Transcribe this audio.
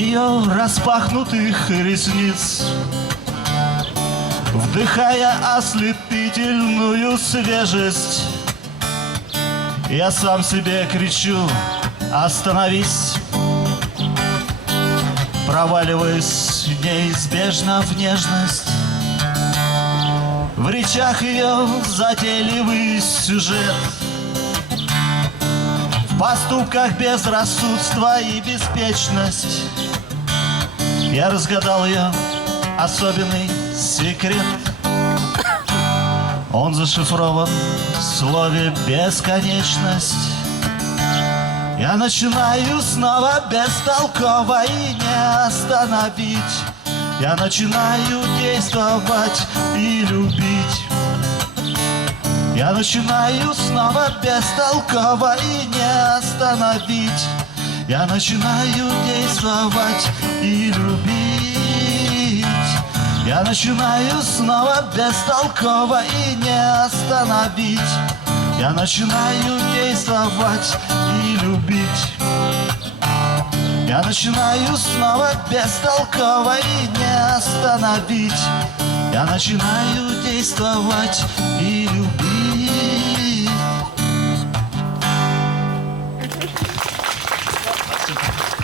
ее распахнутых ресниц, вдыхая ослепительную свежесть. Я сам себе кричу: остановись, проваливаясь неизбежно в нежность. В речах ее затейливый сюжет, в поступках безрассудство и беспечность. Я разгадал ее особенный секрет. Он зашифрован в слове «бесконечность». Я начинаю снова бестолково и не остановить. Я начинаю действовать и любить. Я начинаю снова бестолково и не остановить. Я начинаю действовать и любить. Я начинаю снова бестолково и не остановить. Я начинаю действовать и любить. Я начинаю снова бестолково и не остановить. Я начинаю действовать и любить.